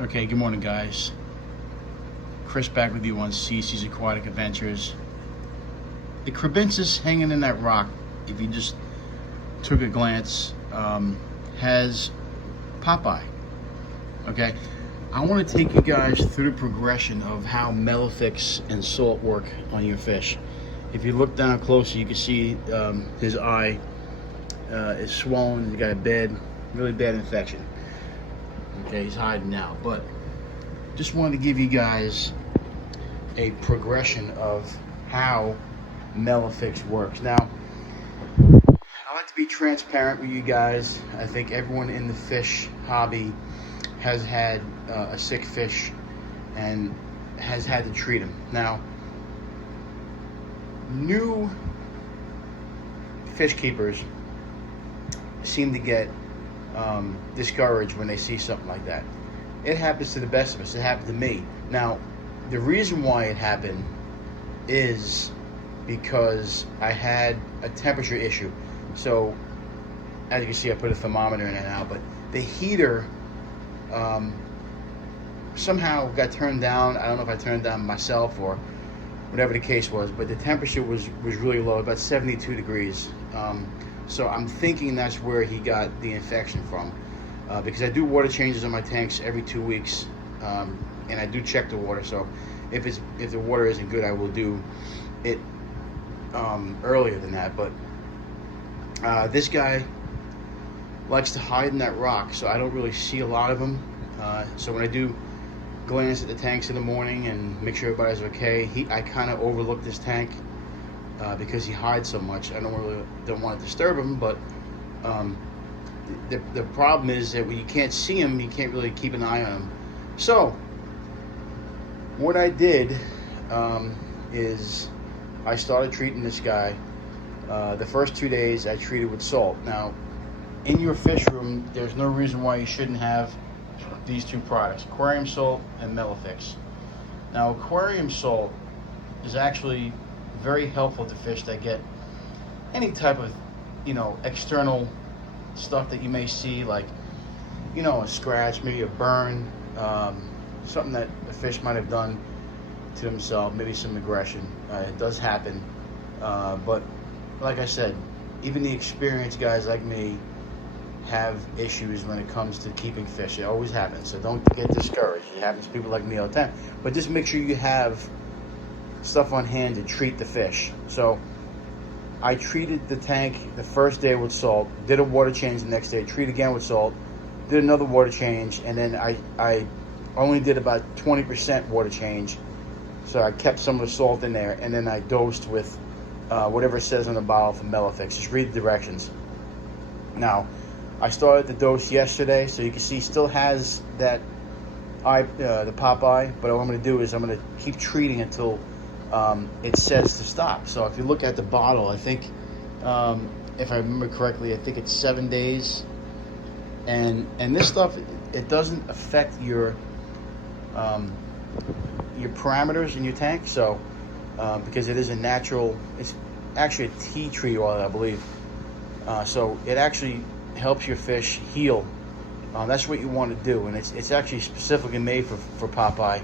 Okay, good morning, guys. Chris back with you on CC's Aquatic Adventures. The Crabinsis hanging in that rock, if you just took a glance, has Popeye. Okay, I want to take you guys through the progression of how Melafix and salt work on your fish. If you look down closer, you can see his eye is swollen. He's got a really bad infection. Okay, he's hiding now, but just wanted to give you guys a progression of how Melafix works. Now, I like to be transparent with you guys. I think everyone in the fish hobby has had a sick fish and has had to treat him. Now, new fish keepers seem to get discouraged when they see something like that. It happens to the best of us. It happened to me. Now, the reason why it happened is because I had a temperature issue. So, as you can see, I put a thermometer in it now, but the heater somehow got turned down. I don't know if I turned it down myself or whatever the case was, but the temperature was really low, about 72 degrees. So I'm thinking that's where he got the infection from, because I do water changes on my tanks every 2 weeks, and I do check the water. So if the water isn't good, I will do it earlier than that. But this guy likes to hide in that rock, so I don't really see a lot of him. So when I do glance at the tanks in the morning and make sure everybody's okay, I kind of overlook this tank. Because he hides so much. I don't want to disturb him, but the problem is that when you can't see him, you can't really keep an eye on him. So what I did is I started treating this guy. The first 2 days I treated with salt. Now, in your fish room, there's no reason why you shouldn't have these two products, aquarium salt and Melafix. Now, aquarium salt is actually very helpful to fish that get any type of, external stuff that you may see, like, a scratch, maybe a burn, something that the fish might have done to themselves, maybe some aggression. It does happen, but like I said, even the experienced guys like me have issues when it comes to keeping fish. It always happens, so don't get discouraged. It happens to people like me all the time, but just make sure you have stuff on hand to treat the fish. So I treated the tank the first day with salt, did a water change the next day, treated again with salt, did another water change, and then I only did about 20% water change. So I kept some of the salt in there, and then I dosed with whatever it says on the bottle for Melafix. Just read the directions. Now, I started the dose yesterday, so you can see still has that the Popeye, but what I'm going to do is I'm going to keep treating until it says to stop. So if you look at the bottle, I think, if I remember correctly, I think it's 7 days. And this stuff, it doesn't affect your parameters in your tank. So because it is a natural, it's actually a tea tree oil, I believe. So it actually helps your fish heal. That's what you want to do, and it's actually specifically made for Popeye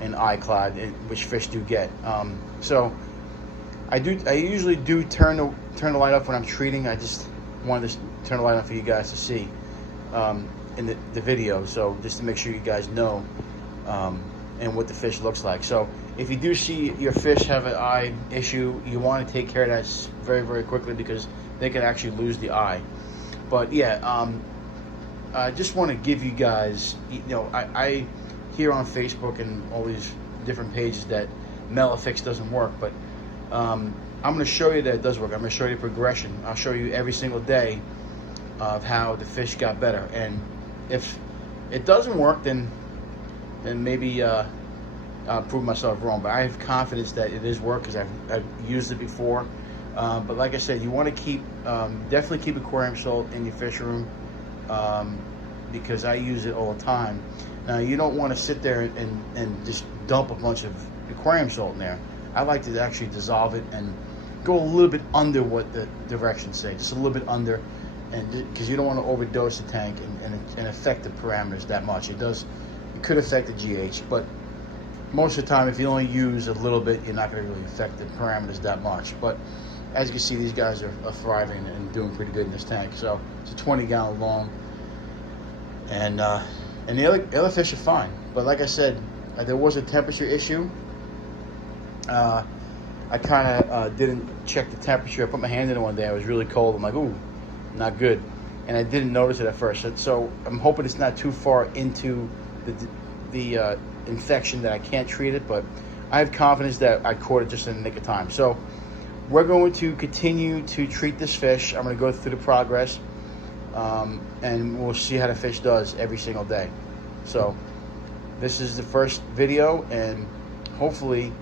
and iCloud, which fish do get. So I usually do turn the light off when I'm treating. I just wanted to turn the light on for you guys to see in the video, so just to make sure you guys know and what the fish looks like. So if you do see your fish have an eye issue, you want to take care of that very, very quickly, because they can actually lose the eye. But yeah, I just want to give you guys, I hear on Facebook and all these different pages that Melafix doesn't work, but I'm going to show you that it does work. I'm going to show you the progression. I'll show you every single day of how the fish got better. And if it doesn't work, then maybe I'll prove myself wrong. But I have confidence that it is work, because I've used it before. But like I said, you want to definitely keep aquarium salt in your fish room, because I use it all the time. Now, you don't want to sit there and just dump a bunch of aquarium salt in there. I like to actually dissolve it and go a little bit under what the directions say, just a little bit under, and because you don't want to overdose the tank and affect the parameters that much. It does could affect the GH, but most of the time, if you only use a little bit, you're not going to really affect the parameters that much. But as you can see, these guys are thriving and doing pretty good in this tank. So it's a 20-gallon long, and the other fish are fine. But like I said, there was a temperature issue. I kind of didn't check the temperature. I put my hand in it one day. I was really cold. I'm like, ooh, not good. And I didn't notice it at first. So I'm hoping it's not too far into the infection that I can't treat it. But I have confidence that I caught it just in the nick of time. So we're going to continue to treat this fish. I'm going to go through the progress. And we'll see how the fish does every single day. So this is the first video, and hopefully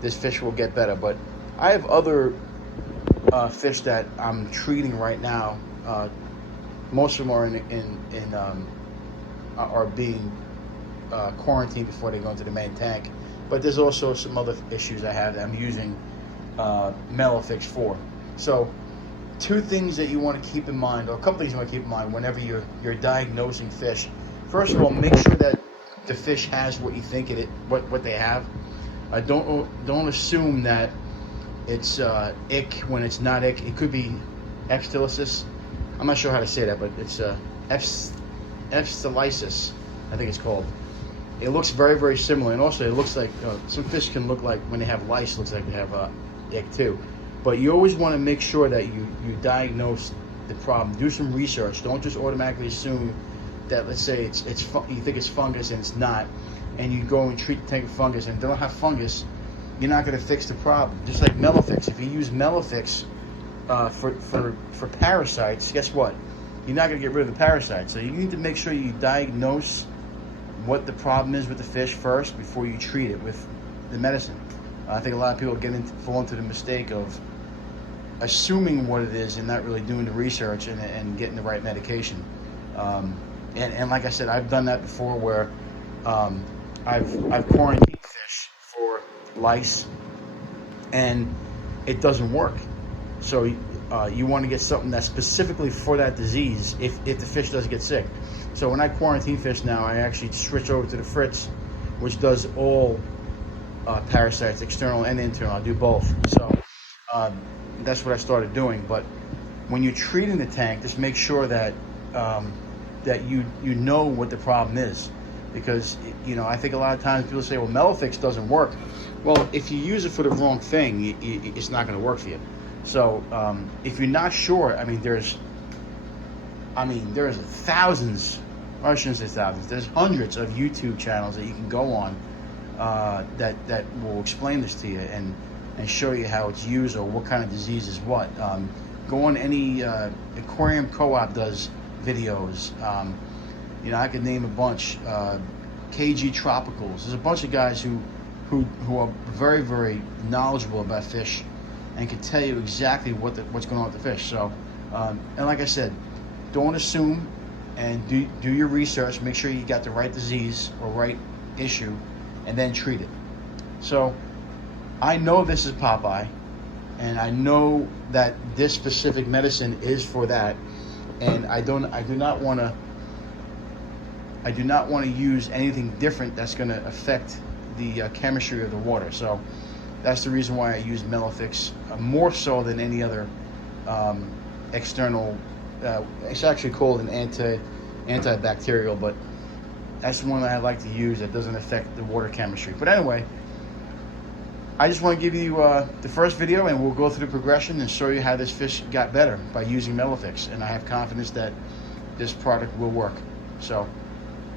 this fish will get better. But I have other fish that I'm treating right now. Most of them are are being quarantined before they go into the main tank. But there's also some other issues I have that I'm using Melafix for. So two things that you want to keep in mind, or a couple things you want to keep in mind whenever you're diagnosing fish. First of all, make sure that the fish has what you think what they have. Don't assume that it's ick when it's not ick. It could be Epstelosis. I'm not sure how to say that, but it's Epstelosis, I think it's called. It looks very, very similar, and also it looks like some fish can look like, when they have lice, looks like they have ick too. But you always want to make sure that you diagnose the problem. Do some research. Don't just automatically assume that, let's say you think it's fungus and it's not, and you go and treat the tank with fungus, and if they don't have fungus, you're not going to fix the problem. Just like Melafix, if you use Melafix for parasites, guess what? You're not going to get rid of the parasites. So you need to make sure you diagnose what the problem is with the fish first before you treat it with the medicine. I think a lot of people fall into the mistake of assuming what it is and not really doing the research and getting the right medication. And like I said, I've done that before, where I've quarantined fish for lice, and it doesn't work. So you want to get something that's specifically for that disease if the fish does get sick. So when I quarantine fish now, I actually switch over to the Fritz, which does all parasites, external and internal. I do both. So that's what I started doing. But when you're treating the tank, just make sure that that you know what the problem is, because I think a lot of times people say, well, Melafix doesn't work. Well, if you use it for the wrong thing, it's not going to work for you. So if you're not sure, there's thousands, or I shouldn't say thousands, there's hundreds of YouTube channels that you can go on that will explain this to you and show you how it's used or what kind of disease is what. Go on any aquarium co-op does videos. I could name a bunch. KG Tropicals. There's a bunch of guys who are very, very knowledgeable about fish and can tell you exactly what's going on with the fish. So, and like I said, don't assume, and do your research. Make sure you got the right disease or right issue, and then treat it. So, I know this is Popeye, and I know that this specific medicine is for that, and I do not want to use anything different that's going to affect the chemistry of the water. So that's the reason why I use Melafix more so than any other external. It's actually called an antibacterial, but that's the one that I like to use that doesn't affect the water chemistry. But anyway, I just want to give you the first video, and we'll go through the progression and show you how this fish got better by using Melafix. And I have confidence that this product will work. So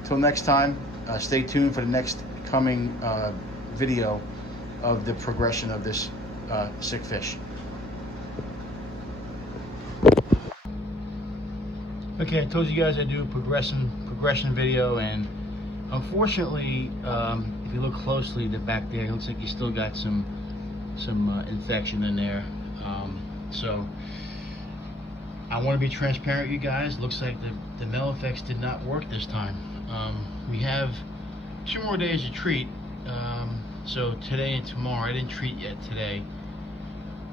till next time, stay tuned for the next coming video of the progression of this sick fish. Okay, I told you guys I do a progression video, and unfortunately, if you look closely, the back there, it looks like you still got some infection in there. So I want to be transparent with you guys. Looks like the Melafix did not work this time. We have 2 more days to treat. So today and tomorrow. I didn't treat yet today,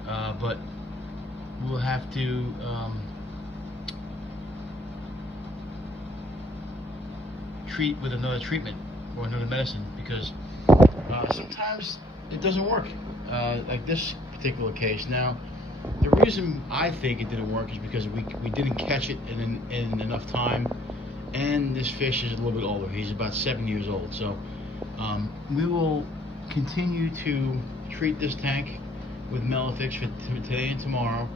but we'll have to treat with another treatment or another medicine, because sometimes it doesn't work. Like this particular case. Now, the reason I think it didn't work is because we didn't catch it in enough time, and this fish is a little bit older. He's about 7 years old. So we will continue to treat this tank with Melafix for today and tomorrow.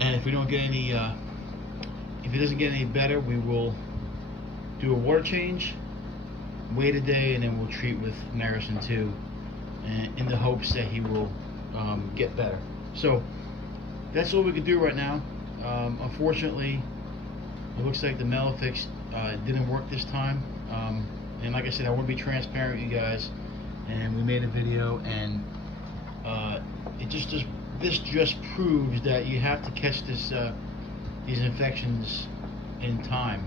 And if we don't get any, if it doesn't get any better, we will do a water change, wait a day, and then we'll treat with Marison too, and in the hopes that he will get better. So that's all we can do right now. Unfortunately, it looks like the Melafix didn't work this time. And like I said, I want to be transparent with you guys. And we made a video, and this just proves that you have to catch these infections in time.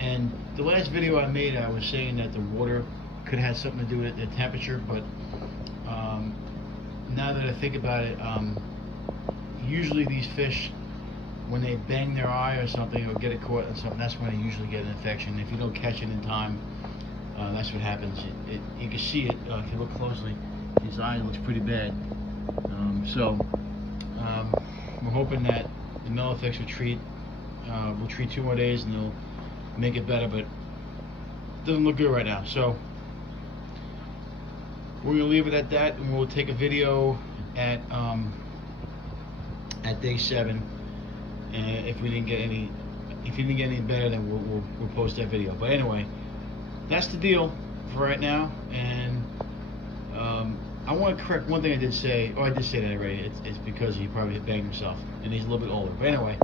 And the last video I made, I was saying that the water could have something to do with the temperature, but now that I think about it, usually these fish, when they bang their eye or something or get it caught on something, that's when they usually get an infection. If you don't catch it in time, that's what happens. You can see it if you look closely. His eye looks pretty bad. So we're hoping that the Melafix will treat 2 more days and they'll make it better, but it doesn't look good right now. So we're gonna leave it at that, and we'll take a video at day 7. And if he didn't get any better, then we'll post that video. But anyway, that's the deal for right now. And I want to correct one thing I did say. Oh, I did say that already. It's because he probably banged himself, and he's a little bit older. But anyway,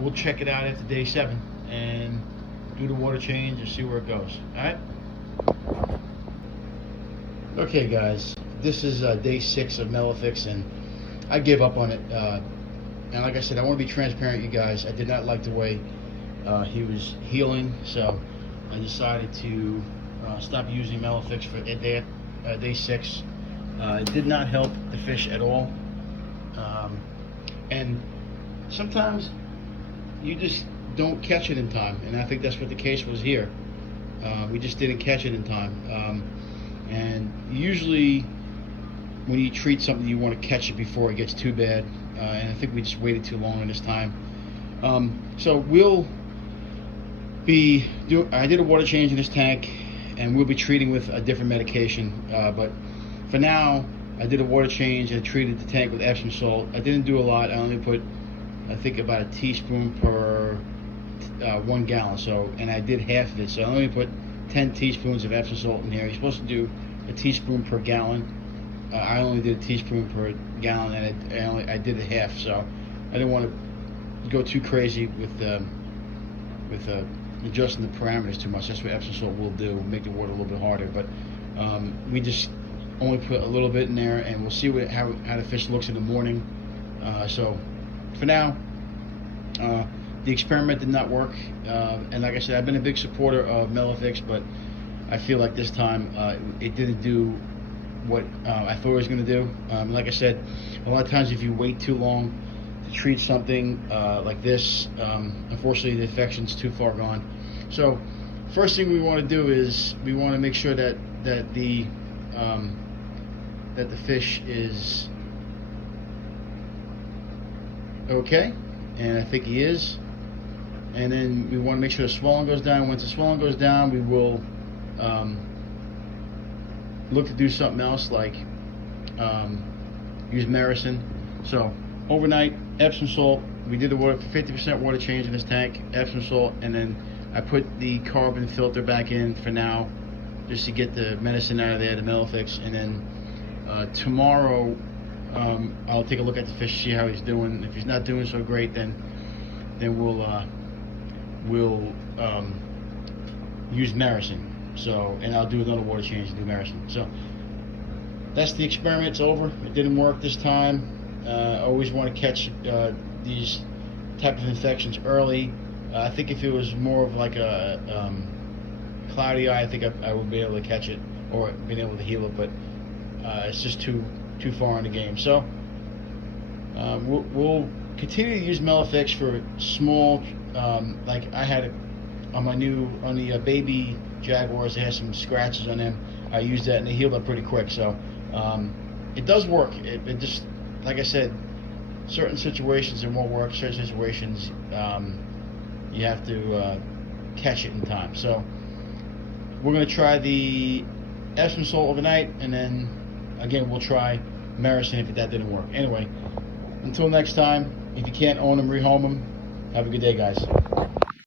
we'll check it out after day 7 and do the water change and see where it goes. All right. Okay, guys. This is day 6 of Melafix, and I gave up on it. And like I said, I want to be transparent, you guys. I did not like the way he was healing, so I decided to stop using Melafix for day 6. It did not help the fish at all. And sometimes you just don't catch it in time, and I think that's what the case was here. We just didn't catch it in time. And usually when you treat something, you want to catch it before it gets too bad. And I think we just waited too long in this time. So we'll be I did a water change in this tank, and we'll be treating with a different medication. But for now, I did a water change and treated the tank with Epsom salt. I didn't do a lot. I only put, I think, about a teaspoon per 1 gallon. So, and I did half of it. So I only put 10 teaspoons of Epsom salt in here. You're supposed to do a teaspoon per gallon. I only did a teaspoon per gallon, and I did it half, so I didn't want to go too crazy with adjusting the parameters too much. That's what Epsom salt will do, make the water a little bit harder. But we just only put a little bit in there, and we'll see how the fish looks in the morning. So for now, the experiment did not work, and like I said, I've been a big supporter of Melafix, but I feel like this time it didn't do what I thought it was going to do. Like I said, a lot of times if you wait too long to treat something like this, unfortunately the infection's too far gone. So first thing we want to do is we want to make sure that the fish is okay, and I think he is. And then we want to make sure the swelling goes down. Once the swelling goes down, we will look to do something else, like use Marison. So overnight, Epsom salt. We did the 50% water change in this tank, Epsom salt, and then I put the carbon filter back in for now, just to get the medicine out of there, the Melafix. And then tomorrow, I'll take a look at the fish, see how he's doing. If he's not doing so great, then we'll use Marison. So, and I'll do another water change and do Marison. So that's the experiment. It's over. It didn't work this time. I always want to catch these type of infections early. I think if it was more of like a cloudy eye, I think I would be able to catch it or being able to heal it, but it's just too far in the game. So we'll continue to use Melafix for small, like I had on the baby Jaguars. They had some scratches on them. I used that and they healed up pretty quick. So it does work. It just, like I said, certain situations it won't work. Certain situations you have to catch it in time. So we're going to try the Epsom salt overnight, and then again we'll try Maricin if that didn't work. Anyway, until next time, if you can't own them, rehome them. Have a good day, guys.